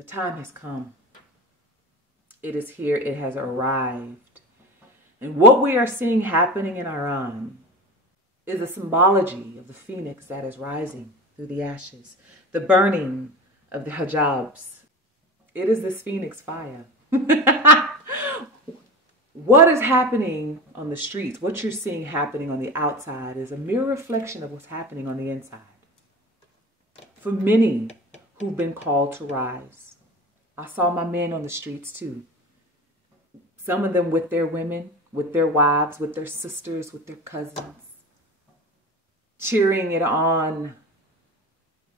The time has come. It is here. It has arrived. And what we are seeing happening in Iran is a symbology of the phoenix that is rising through the ashes, the burning of the hijabs. It is this phoenix fire. What is happening on the streets, what you're seeing happening on the outside, is a mere reflection of what's happening on the inside. For many who've been called to rise. I saw my men on the streets too. Some of them with their women, with their wives, with their sisters, with their cousins, cheering it on,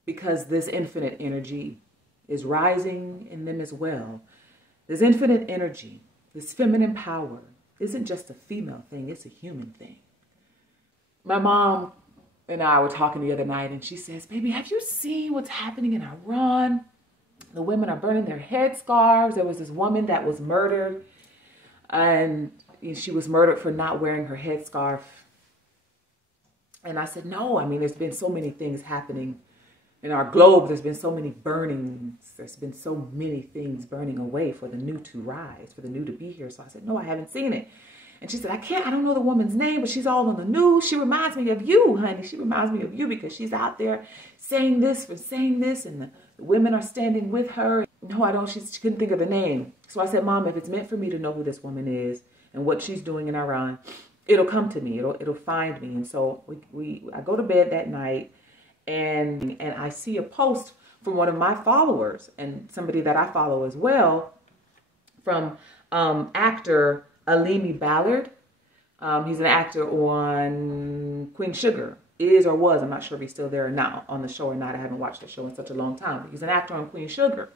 because this infinite energy is rising in them as well. This infinite energy, this feminine power, isn't just a female thing, it's a human thing. My mom and I were talking the other night, and she says, baby, have you seen what's happening in Iran? The women are burning their headscarves. There was this woman that was murdered, and she was murdered for not wearing her headscarf. And I said, no, I mean, there's been so many things happening in our globe. There's been so many burnings. There's been so many things burning away for the new to rise, for the new to be here. So I said, no, I haven't seen it. And she said, I don't know the woman's name, but she's all on the news. She reminds me of you, honey. She reminds me of you because she's out there saying this, and the women are standing with her. No, I don't. She couldn't think of the name. So I said, Mom, if it's meant for me to know who this woman is and what she's doing in Iran, it'll come to me. It'll find me. And so I go to bed that night, and I see a post from one of my followers and somebody that I follow as well, from actor Alimi Ballard. He's an actor on Queen Sugar. Is or was, I'm not sure if he's still there or not on the show or not. I haven't watched the show in such a long time. But he's an actor on Queen Sugar.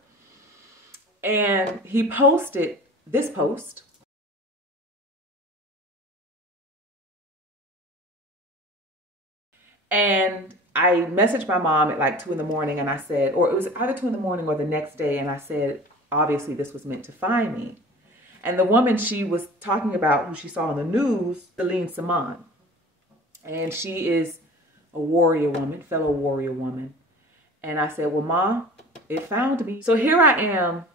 And he posted this post. And I messaged my mom at like 2 in the morning, and I said, or it was either 2 in the morning or the next day, and I said, obviously this was meant to find me. And the woman she was talking about, who she saw on the news, Celine Saman. And she is a warrior woman, fellow warrior woman. And I said, well, Ma, it found me. So here I am,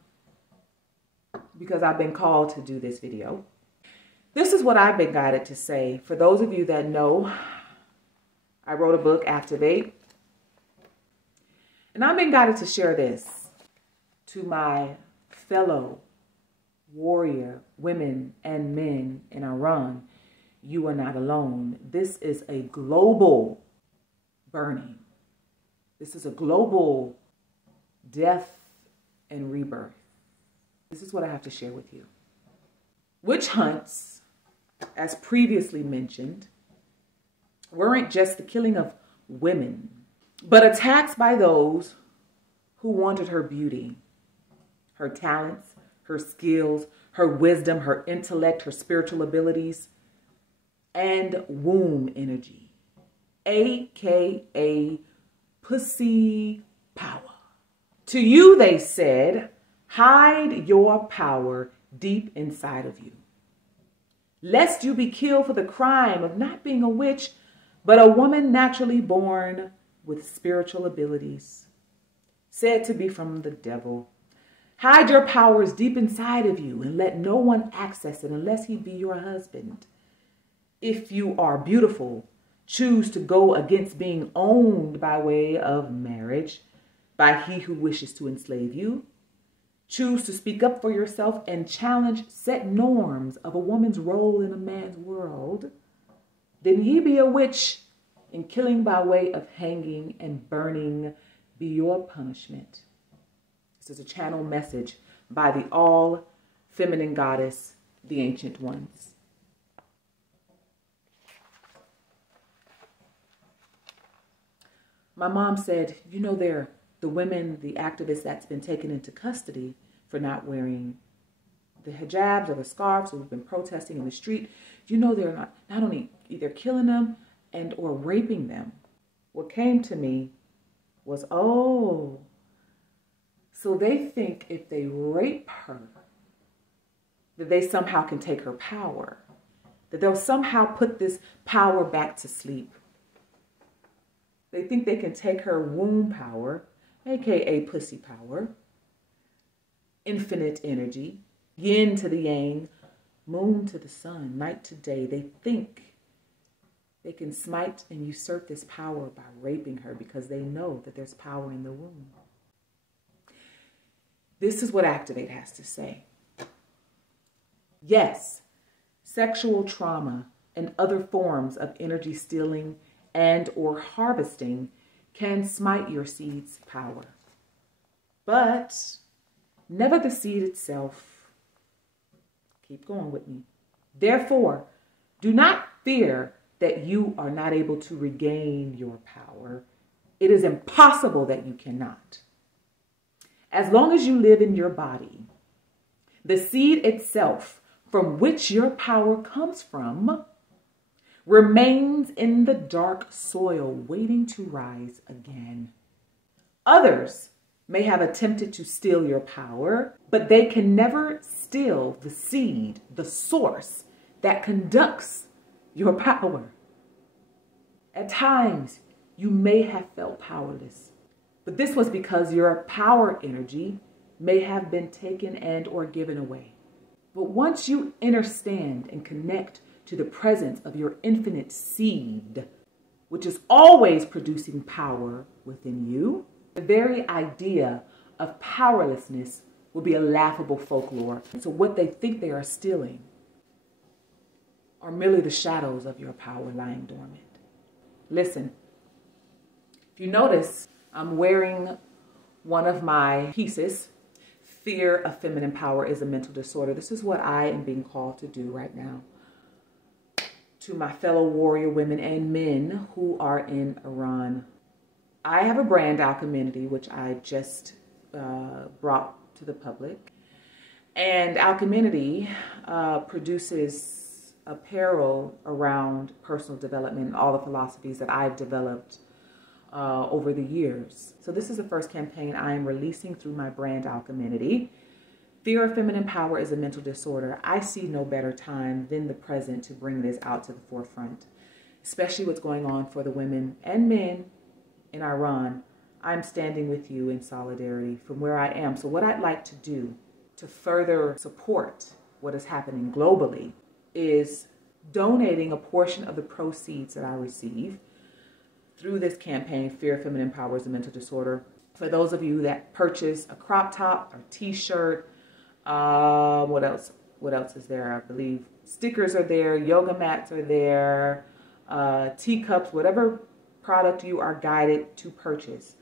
because I've been called to do this video. This is what I've been guided to say. For those of you that know, I wrote a book, Activate. And I've been guided to share this to my fellow warrior women and men in Iran. You are not alone. This is a global burning. This is a global death and rebirth. This is what I have to share with you. Witch hunts, as previously mentioned, weren't just the killing of women, but attacks by those who wanted her beauty, her talents, her skills, her wisdom, her intellect, her spiritual abilities, and womb energy, aka pussy power. To you, they said, hide your power deep inside of you, lest you be killed for the crime of not being a witch, but a woman naturally born with spiritual abilities, said to be from the devil. Hide your powers deep inside of you and let no one access it unless he be your husband. If you are beautiful, choose to go against being owned by way of marriage by he who wishes to enslave you. Choose to speak up for yourself and challenge set norms of a woman's role in a man's world. Then ye be a witch, and killing by way of hanging and burning be your punishment. This is a channel message by the all-feminine goddess, the Ancient Ones. My mom said, you know, they're the women, the activists that's been taken into custody for not wearing the hijabs or the scarves, who've been protesting in the street. You know, they're not only either killing them and or raping them. What came to me was, oh, so they think if they rape her, that they somehow can take her power, that they'll somehow put this power back to sleep. They think they can take her womb power, aka pussy power, infinite energy, yin to the yang, moon to the sun, night to day. They think they can smite and usurp this power by raping her because they know that there's power in the womb. This is what Activate has to say. Yes, sexual trauma and other forms of energy stealing and or harvesting can smite your seed's power. But never the seed itself. Keep going with me. Therefore, do not fear that you are not able to regain your power. It is impossible that you cannot. As long as you live in your body, the seed itself from which your power comes from remains in the dark soil waiting to rise again. Others may have attempted to steal your power, but they can never steal the seed, the source that conducts your power. At times, you may have felt powerless, but this was because your power energy may have been taken and or given away. But once you understand and connect to the presence of your infinite seed, which is always producing power within you, the very idea of powerlessness will be a laughable folklore. So what they think they are stealing are merely the shadows of your power lying dormant. Listen, if you notice, I'm wearing one of my pieces, Fear of Feminine Power is a Mental Disorder. This is what I am being called to do right now. To my fellow warrior women and men who are in Iran. I have a brand, Alchemity, which I just brought to the public. And Alchemity produces apparel around personal development and all the philosophies that I've developed over the years. So this is the first campaign I am releasing through my brand, Alchemity. Fear of Feminine Power is a Mental Disorder. I see no better time than the present to bring this out to the forefront, especially what's going on for the women and men in Iran. I'm standing with you in solidarity from where I am. So what I'd like to do to further support what is happening globally is donating a portion of the proceeds that I receive through this campaign, Fear of Feminine Power is a Mental Disorder. For those of you that purchase a crop top or t-shirt, what else is there? I believe stickers are there, yoga mats are there, teacups, whatever product you are guided to purchase.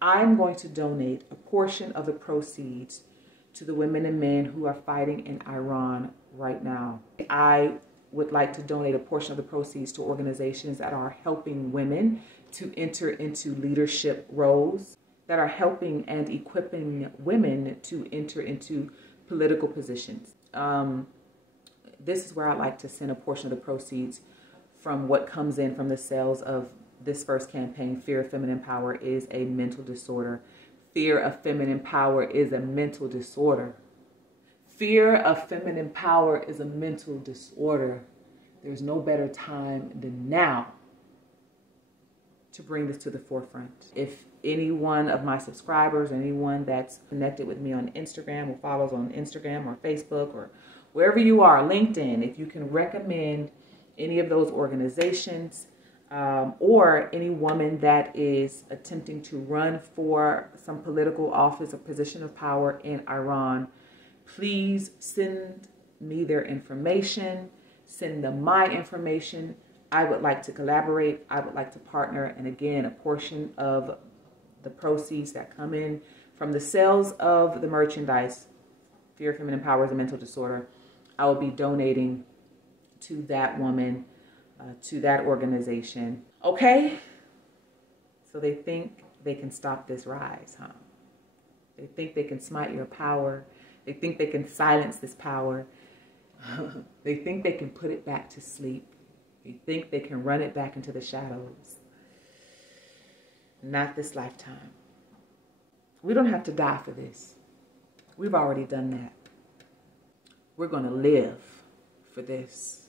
I'm going to donate a portion of the proceeds to the women and men who are fighting in Iran right now. I would like to donate a portion of the proceeds to organizations that are helping women to enter into leadership roles, that are helping and equipping women to enter into political positions. This is where I'd like to send a portion of the proceeds from what comes in from the sales of this first campaign, Fear of Feminine Power is a Mental Disorder. Fear of Feminine Power is a Mental Disorder. Fear of Feminine Power is a Mental Disorder. There's no better time than now to bring this to the forefront. If any one of my subscribers, anyone that's connected with me on Instagram or follows on Instagram or Facebook or wherever you are, LinkedIn, if you can recommend any of those organizations, or any woman that is attempting to run for some political office or position of power in Iran, please send me their information, send them my information. I would like to collaborate. I would like to partner. And again, a portion of the proceeds that come in from the sales of the merchandise, Fear of Feminine Power is a Mental Disorder, I will be donating to that woman, to that organization. Okay? So they think they can stop this rise, huh? They think they can smite your power. They think they can silence this power. They think they can put it back to sleep. They think they can run it back into the shadows. Not this lifetime. We don't have to die for this. We've already done that. We're going to live for this.